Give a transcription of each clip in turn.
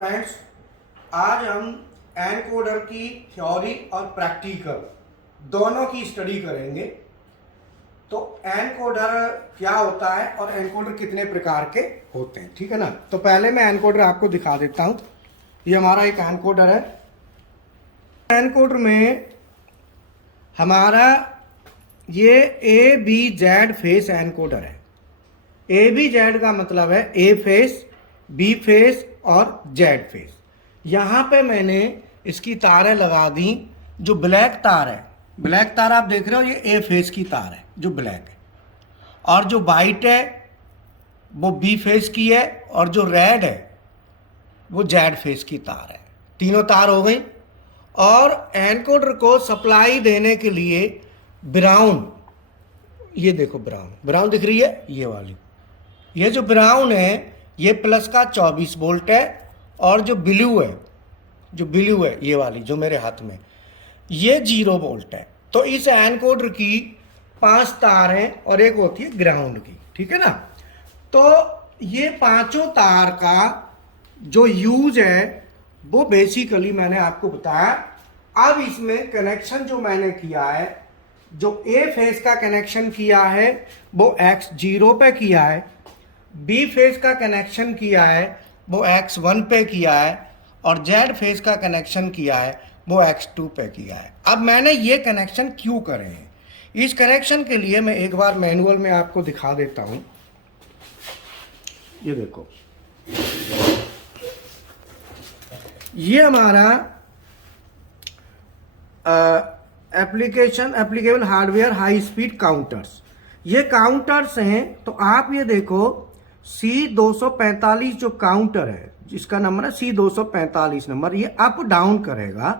Friends, आज हम encoder की थ्योरी और प्रैक्टिकल दोनों की स्टडी करेंगे। तो एनकोडर क्या होता है और एनकोडर कितने प्रकार के होते हैं, ठीक है ना। तो पहले मैं एनकोडर आपको दिखा देता हूं। ये हमारा एक एनकोडर है। एनकोडर में हमारा ये A B Z phase encoder है। ए बी जेड का मतलब है ए फेस, बी फेस और जेड फेस। यहां पे मैंने इसकी तारें लगा दी। जो ब्लैक तार है, ब्लैक तार आप देख रहे हो, ये ए फेस की तार है जो ब्लैक है, और जो वाइट है वो बी फेस की है, और जो रेड है वो जेड फेस की तार है। तीनों तार हो गई। और एनकोडर को सप्लाई देने के लिए ब्राउन, ये देखो ब्राउन ब्राउन दिख रही है, ये वाली, ये जो ब्राउन है ये प्लस का 24 वोल्ट है, और जो ब्लू है ये वाली जो मेरे हाथ में, ये 0 वोल्ट है। तो इस एनकोडर की 5 तार हैं और एक होती है ग्राउंड की, ठीक है ना। तो ये पांचों तार का जो यूज है वो बेसिकली मैंने आपको बताया। अब इसमें कनेक्शन जो मैंने किया है, जो ए फेस का कनेक्शन किया है वो X0 पे किया है, बी फेस का कनेक्शन किया है वो X1 पे किया है, और जेड फेस का कनेक्शन किया है वो X2 पे किया है। अब मैंने ये कनेक्शन क्यों करे हैं, इस कनेक्शन के लिए मैं एक बार मैनुअल में आपको दिखा देता हूं। ये देखो, ये हमारा applicable hardware high speed counters, ये काउंटर्स हैं। तो आप ये देखो, C245 जो काउंटर है, जिसका नंबर है C245 नंबर, ये अप डाउन करेगा,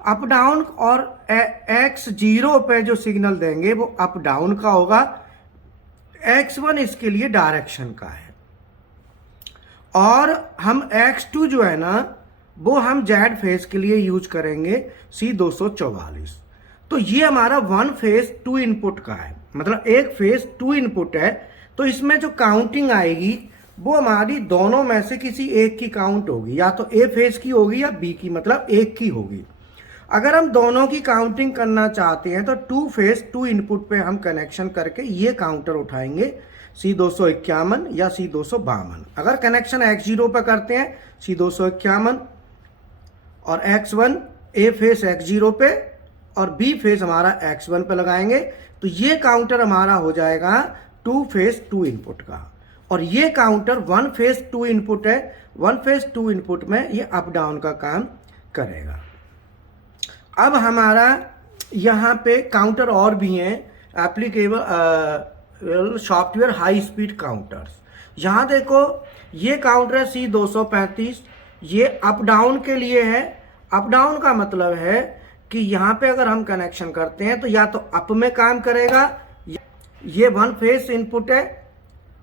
अप डाउन, और X0 पे जो सिग्नल देंगे वो अप डाउन का होगा। X1 इसके लिए डायरेक्शन का है, और हम X2 जो है ना वो हम जेड फेस के लिए यूज करेंगे C244। तो ये हमारा 1 फेस 2 इनपुट का है, मतलब एक फेस 2 इनपुट है। तो इसमें जो काउंटिंग आएगी वो हमारी दोनों में से किसी एक की काउंट होगी, या तो ए फेस की होगी या बी की, मतलब एक की होगी। अगर हम दोनों की काउंटिंग करना चाहते हैं तो 2 फेस 2 इनपुट पे हम कनेक्शन करके ये काउंटर उठाएंगे C251 या C252। अगर कनेक्शन X0 पे करते हैं C251, और X1 ए फेस X0 पे और बी फेस हमारा X1 पे लगाएंगे, तो ये काउंटर हमारा हो जाएगा 2 फेस 2 इनपुट का। और ये काउंटर 1 फेस 2 इनपुट है, 1 फेस 2 इनपुट में ये अप डाउन का काम करेगा। अब हमारा यहाँ पे काउंटर और भी हैं, applicable software high speed counters. यहाँ देखो, ये काउंटर है C235, ये अप डाउन के लिए है। अप डाउन का मतलब है कि यहाँ पे अगर हम कनेक्शन करते हैं तो या तो अप में काम करेगा, ये 1 फेस इनपुट है।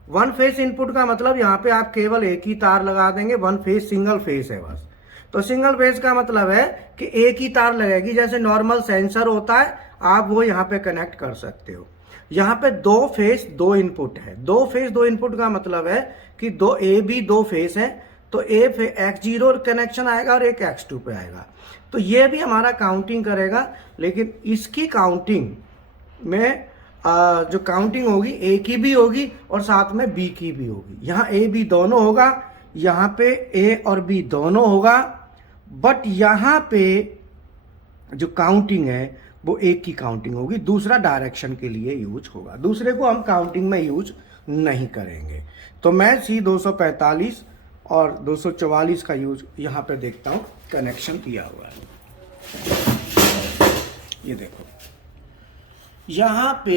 1 फेस इनपुट का मतलब यहाँ पे आप केवल एक ही तार लगा देंगे, 1 फेस सिंगल फेस है बस। तो सिंगल फेस का मतलब है कि एक ही तार लगेगी, जैसे नॉर्मल सेंसर होता है, आप वो यहाँ पे कनेक्ट कर सकते हो। यहाँ पे 2 फेस 2 इनपुट है। 2 फेस 2 इनपुट का मतलब है कि दो ए बी 2 फेस है, तो X0 कनेक्शन आएगा और एक X2 पे आएगा। तो ये भी हमारा काउंटिंग करेगा, लेकिन इसकी काउंटिंग में जो काउंटिंग होगी ए की भी होगी और साथ में बी की भी होगी। यहाँ ए बी दोनों होगा, यहाँ पे ए और बी दोनों होगा, बट यहाँ पे जो काउंटिंग है वो एक की काउंटिंग होगी, दूसरा डायरेक्शन के लिए यूज होगा, दूसरे को हम काउंटिंग में यूज नहीं करेंगे। तो मैं C245 और 244 का यूज यहाँ पे देखता हूँ, कनेक्शन किया हुआ है। ये देखो, यहाँ पे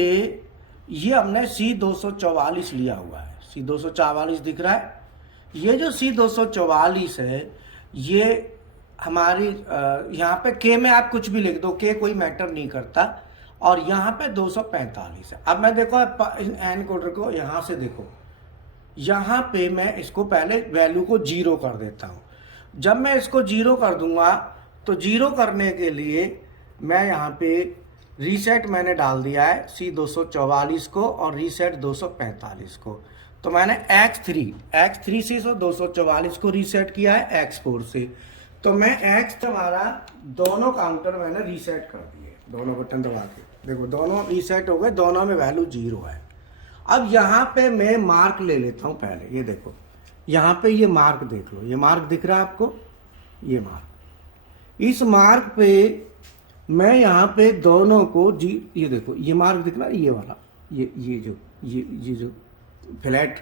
ये हमने C244 लिया हुआ है, C244 दिख रहा है। ये जो C244 है, ये हमारी यहाँ पे K में आप कुछ भी लिख दो, K कोई मैटर नहीं करता, और यहाँ पे 245 है। अब मैं देखो एनकोडर को यहाँ से देखो, यहाँ पे मैं इसको पहले वैल्यू को 0 कर देता हूँ। जब मैं इसको 0 कर दूंगा तो 0 करने के लिए मैं यहाँ पे रीसेट मैंने डाल दिया है C244 को और रीसेट 245 को। तो मैंने X3 से 244 को रीसेट किया है X4 से। तो मैं X हमारा दोनों काउंटर मैंने रीसेट कर दिए, दोनों बटन दबा के। देखो दोनों रीसेट हो गए, दोनों में वैल्यू 0 है। अब यहाँ पे मैं मार्क ले लेता हूँ पहले। ये देखो यहाँ पे ये मार्क देख लो, ये मार्क दिख रहा है आपको, ये मार्क। इस मार्क पे मैं यहाँ पे दोनों को ये देखो ये मार्क दिख रहा है, ये वाला, ये जो फ्लैट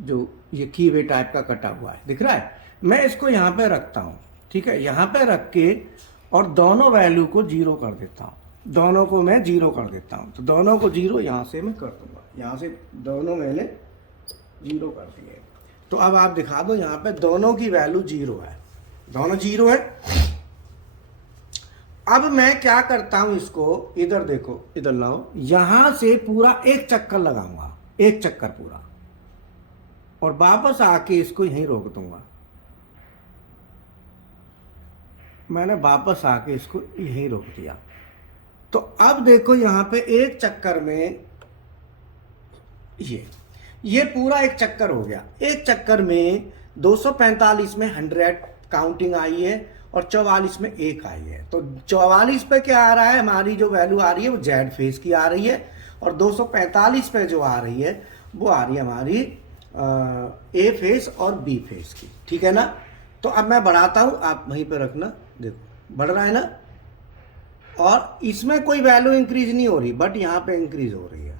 जो ये कीवे टाइप का कटा हुआ है दिख रहा है, मैं इसको यहाँ पे रखता हूँ। ठीक है, यहाँ पे रख के और दोनों वैल्यू को 0 कर देता हूँ, दोनों को मैं 0 कर देता हूँ। तो दोनों को 0 यहाँ से मैं कर दूंगा, यहाँ से दोनों मैंने 0 कर दिए। तो अब आप दिखा दो, यहाँ पे दोनों की वैल्यू 0 है, दोनों 0 है। अब मैं क्या करता हूं, इसको इधर देखो, इधर लाओ, यहां से पूरा एक चक्कर लगाऊंगा, एक चक्कर पूरा, और वापस आके इसको यहीं रोक दूंगा। मैंने वापस आके इसको यहीं रोक दिया। तो अब देखो यहां पे एक चक्कर में ये पूरा एक चक्कर हो गया। एक चक्कर में 245 में 100 काउंटिंग आई है और 44 में 1 आई है। तो 44 पे क्या आ रहा है, हमारी जो वैल्यू आ रही है वो जेड फेज की आ रही है, और 245 पे जो आ रही है वो आ रही है हमारी ए फेज और बी फेज की। ठीक है ना। तो अब मैं बढ़ाता हूं, आप वहीं पे रखना, देखो बढ़ रहा है ना, और इसमें कोई वैल्यू इंक्रीज नहीं हो रही, बट यहां पे इंक्रीज हो रही है।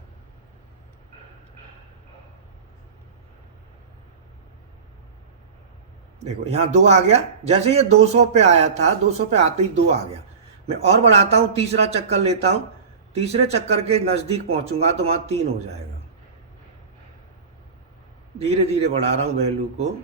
देखो यहाँ 2 आ गया, जैसे ये 200 पे आया था, 200 पे आते ही 2 आ गया। मैं और बढ़ाता हूं, तीसरा चक्कर लेता हूं, तीसरे चक्कर के नजदीक पहुंचूंगा तो वहां 3 हो जाएगा। धीरे धीरे बढ़ा रहा हूं वैल्यू को।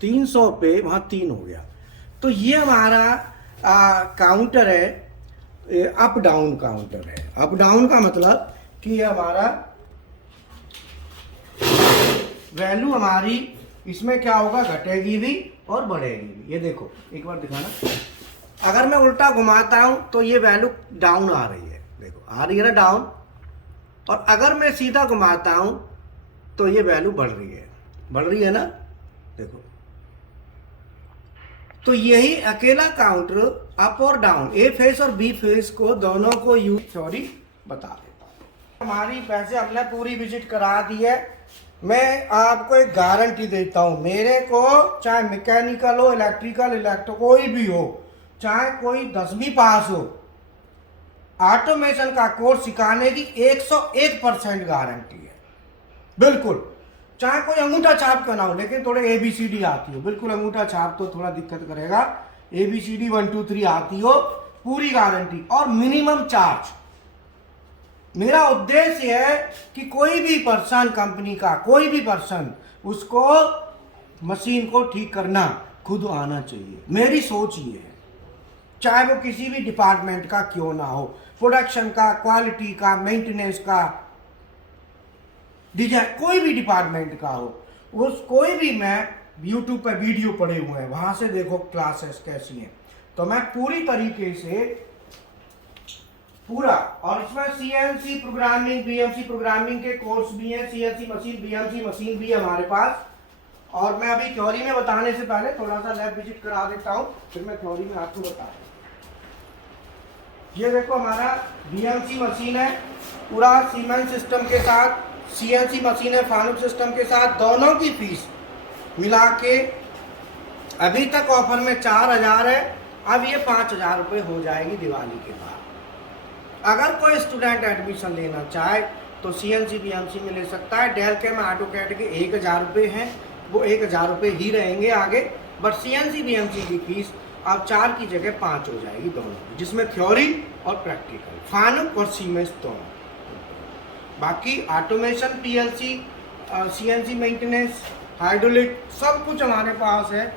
तीन सौ पे वहां 3 हो गया। तो ये हमारा काउंटर है, अप डाउन काउंटर है। अप डाउन का मतलब कि ये हमारा वैल्यू हमारी इसमें क्या होगा, घटेगी भी और बढ़ेगी भी। ये देखो एक बार दिखाना, अगर मैं उल्टा घुमाता हूं तो ये वैल्यू डाउन आ रही है, देखो आ रही है ना डाउन, और अगर मैं सीधा घुमाता हूं तो ये वैल्यू बढ़ रही है ना, देखो। तो यही अकेला काउंटर अप और डाउन, ए फेस और बी फेस को दोनों को बता देता हूं। हमारी वैसे हमने पूरी विजिट करा दी है। मैं आपको एक गारंटी देता हूं, मेरे को चाहे मैकेनिकल हो, इलेक्ट्रिकल, इलेक्ट्रो कोई भी हो, चाहे कोई 10वीं पास हो, ऑटोमेशन का कोर्स सिखाने की 101% गारंटी है, बिल्कुल। चाहे कोई अंगूठा छाप का ना हो, लेकिन थोड़े ABCD आती हो, बिल्कुल अंगूठा छाप तो थोड़ा दिक्कत करेगा, ABCD 1 2 3 आती हो, पूरी गारंटी और मिनिमम चार्ज। मेरा उद्देश्य है कि कोई भी पर्सन, कंपनी का कोई भी पर्सन, उसको मशीन को ठीक करना खुद आना चाहिए। मेरी सोच ये है, चाहे वो किसी भी डिपार्टमेंट का क्यों ना हो, प्रोडक्शन का, क्वालिटी का, मेंटेनेंस का, डिजाइन, कोई भी डिपार्टमेंट का हो, उस कोई भी, मैं यूट्यूब पर वीडियो पड़े हुए हैं, वहां से देखो क्लासेस कैसी हैं। तो मैं पूरी तरीके से पूरा, और इसमें CNC प्रोग्रामिंग, BMC प्रोग्रामिंग के कोर्स भी हैं, CNC मशीन, BMC मशीन भी है हमारे पास। और मैं अभी थ्योरी में बताने से पहले थोड़ा सा लैब विजिट करा देता हूं, फिर मैं थ्योरी में आपको बता दूं। ये देखो हमारा BMC मशीन है, पूरा सीमेंस सिस्टम के साथ, CNC मशीन है फानुक सिस्टम के साथ, दोनों की फीस मिला के अभी तक ऑफर में 4000 है, अब ये 5000 रुपये हो जाएगी दिवाली के बाद। अगर कोई स्टूडेंट एडमिशन लेना चाहे तो CNC BMC में ले सकता है। डेल के में ऑटोकैड के 1000 रुपये हैं, वो 1000 रुपये ही रहेंगे आगे, बट CNC BMC की फीस अब 4 की जगह 5 हो जाएगी दोनों, जिसमें थ्योरी और प्रैक्टिकल, फानुक और सीमेंस दोनों। बाकी automation, PLC, CNC maintenance, hydraulic, सब कुछ हमारे पास है।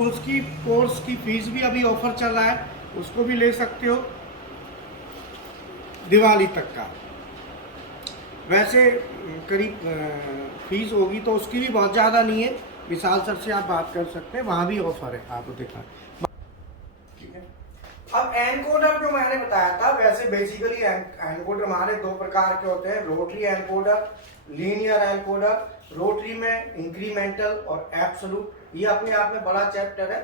उसकी कोर्स की फीस भी अभी ऑफर चल रहा है, उसको भी ले सकते हो दिवाली तक का। वैसे करीब फीस होगी तो उसकी भी बहुत ज़्यादा नहीं है, विशाल सर से आप बात कर सकते हैं, वहाँ भी ऑफर है, आपको दिखा। ठीक है, अब एनकोडर जो मैंने बताया था, वैसे बेसिकली एनकोडर हमारे दो प्रकार के होते हैं, rotary encoder, linear encoder. Rotary में इंक्रीमेंटल और एब्सोल्यूट, ये अपने आप में बड़ा चैप्टर है,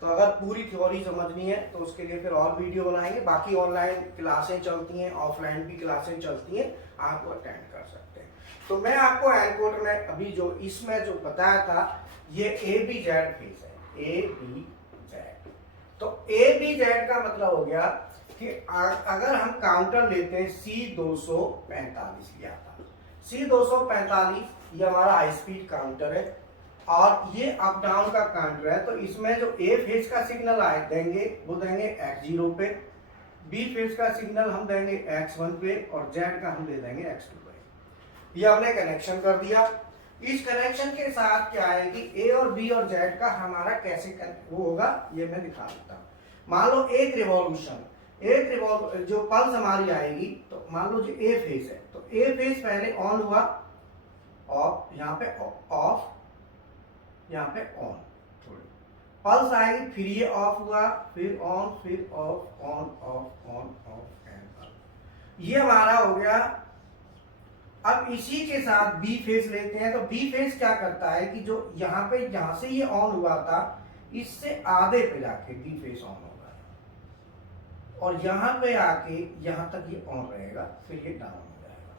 तो अगर पूरी थ्योरी समझनी है तो उसके लिए फिर और वीडियो बनाएंगे। बाकी ऑनलाइन क्लासें चलती हैं, ऑफलाइन भी क्लासें चलती हैं, आप वो अटेंड कर सकते हैं। तो मैं आपको एनकोडर में अभी जो इसमें जो बताया था, ये ABZ फेज है, ABZ। तो ABZ का मतलब हो गया कि अगर हम काउंटर लेते हैं C245 लिया था, C245 ये हमारा हाई स्पीड काउंटर है और ये अप डाउन का काउंटर है। तो इसमें जो A फेज का सिग्नल आए देंगे वो देंगे X0 पे, B फेज का सिग्नल हम देंगे X1 पे और Z का हम दे देंगे X2 पे। ये हमने कनेक्शन कर दिया। इस कनेक्शन के साथ क्या है कि A और B और Z का हमारा कैसे वो होगा, ये मैं दिखा देता हूँ। मान लो एक रिवॉल्यूशन, जो पल्स हमारी आएगी, तो मान लो जो A फेज है, तो A फेज पहले ऑन हुआ, ऑफ, यहाँ पे ऑफ, यहाँ पे ऑन, थोड़ी पल्स आएगी, फिर ये ऑफ हुआ, फिर ऑन, फिर of, on off, on off end of. ये हमारा हो गया। अब इसी के साथ बी फेज लेते हैं, तो बी फेज क्या करता है कि जो यहाँ पे, जहां से ये ऑन हुआ था, इससे आधे पे जाके बी फेज ऑन होगा और यहाँ पे आके यहाँ तक ये ऑन रहेगा, फिर ये डाउन हो जाएगा,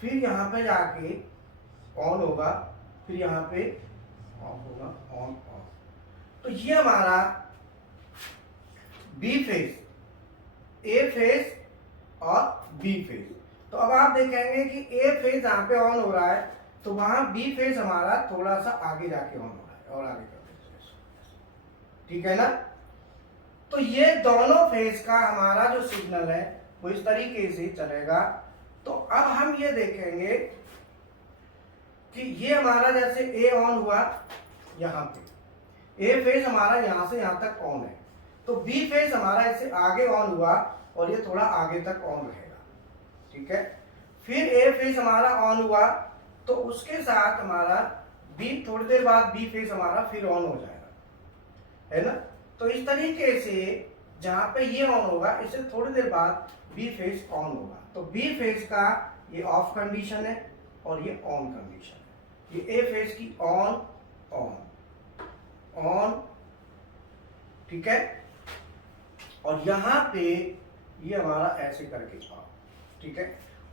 फिर यहाँ पे जाके ऑन होगा, फिर यहाँ पे ऑफ होगा, ऑन ऑफ। तो ये हमारा बी फेज, ए फेज और बी फेज। तो अब आप देखेंगे कि ए फेज जहां पे ऑन हो रहा है, तो वहां बी फेज हमारा थोड़ा सा आगे जाके ऑन हो रहा है, और आगे कर देते, ठीक है ना। तो ये दोनों फेज का हमारा जो सिग्नल है वो इस तरीके से चलेगा। तो अब हम ये देखेंगे कि ये हमारा जैसे ए ऑन हुआ, यहाँ पे ए फेज हमारा यहां से यहां तक ऑन है, तो बी फेज हमारा इससे आगे ऑन हुआ और ये थोड़ा आगे तक ऑन रहेगा, ठीक है। फिर ए फेज हमारा ऑन हुआ, तो उसके साथ हमारा बी, थोड़ी देर बाद बी फेज हमारा फिर ऑन हो जाएगा, है ना। तो इस तरीके से जहां पे ये ऑन होगा, इससे थोड़ी देर बाद बी फेज ऑन होगा। तो बी फेज का ये ऑफ कंडीशन है और ये ऑन कंडीशन है। ये ए फेज की ऑन ऑन ऑन, ठीक है। और यहां पे ये हमारा ऐसे करके ऑफ, ठीक है।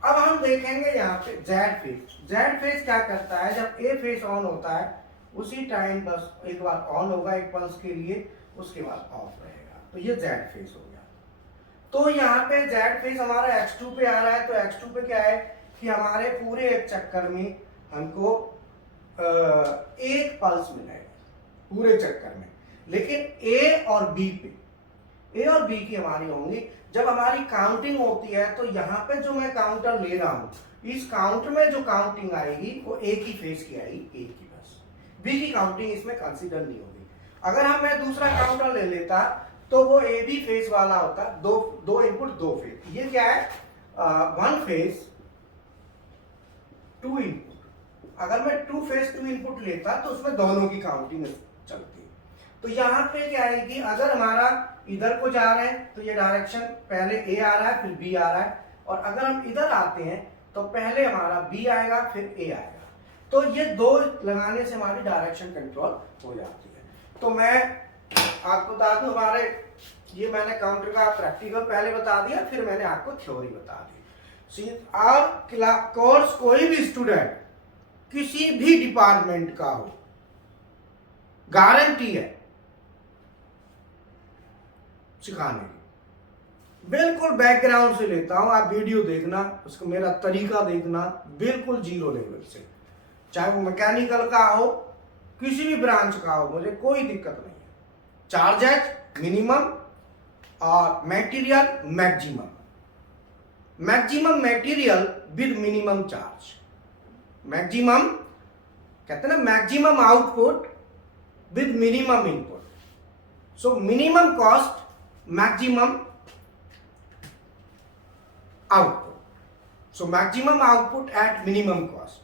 अब हम देखेंगे यहाँ पे जेड फेज। जेड फेज क्या करता है, जब ए फेज ऑन होता है उसी टाइम बस एक बार ऑन होगा एक पल्स के लिए, उसके बाद ऑफ रहेगा। तो ये जेड फेज हो गया। तो यहाँ पे जेड फेज हमारा x2 पे आ रहा है, तो x2 पे क्या है कि हमारे पूरे एक चक्कर में हमको एक पल्स मिलेगा पूरे चक्कर में। लेकिन ए और बी की हमारी होंगी। जब हमारी काउंटिंग होती है तो यहाँ पे जो मैं काउंटर ले रहा हूं, इस काउंटर में जो काउंटिंग आएगी वो ए की फेज की आएगी, ए की बस। बी की काउंटिंग इसमें कंसीडर नहीं होगी। अगर हम मैं दूसरा काउंटर ले लेता तो वो ए बी फेज वाला होता, दो इनपुट दो फेज। ये क्या है, वन फेज टू इनपुट। अगर मैं टू फेज टू इनपुट लेता तो उसमें दोनों की काउंटिंग चलती। तो यहाँ पे क्या है कि अगर हमारा इधर को जा रहे हैं तो ये डायरेक्शन पहले ए आ रहा है फिर बी आ रहा है, और अगर हम इधर आते हैं तो पहले हमारा बी आएगा फिर ए आएगा। तो ये दो लगाने से हमारी डायरेक्शन कंट्रोल हो जाती है। तो मैं आपको बता दूं, हमारे ये मैंने काउंटर का प्रैक्टिकल पहले बता दिया, फिर मैंने आपको थ्योरी बता दी। और कोर्स कोई भी स्टूडेंट किसी भी डिपार्टमेंट का हो, गारंटी है सिखाने की। बिल्कुल बैकग्राउंड से लेता हूं, आप वीडियो देखना, उसको मेरा तरीका देखना, बिल्कुल जीरो लेवल से, चाहे वो मैकेनिकल का हो, किसी भी ब्रांच का हो, मुझे कोई दिक्कत नहीं है। चार्जेस मिनिमम और material maximum, maximum material with minimum charge. Maximum कहते हैं ना, maximum output with minimum input. So minimum cost, maximum output, so maximum output at minimum cost,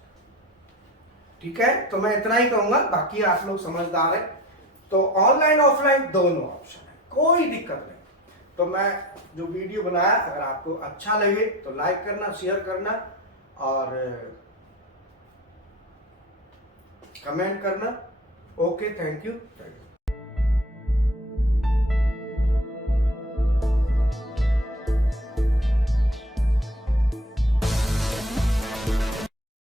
ठीक है, तो मैं इतना ही कहूंगा, बाकी आप लोग समझदार हैं। तो ऑनलाइन ऑफलाइन दोनों ऑप्शन है, कोई दिक्कत नहीं। तो मैं जो वीडियो बनाया, अगर आपको अच्छा लगे तो लाइक करना, शेयर करना और कमेंट करना। Okay, thank you.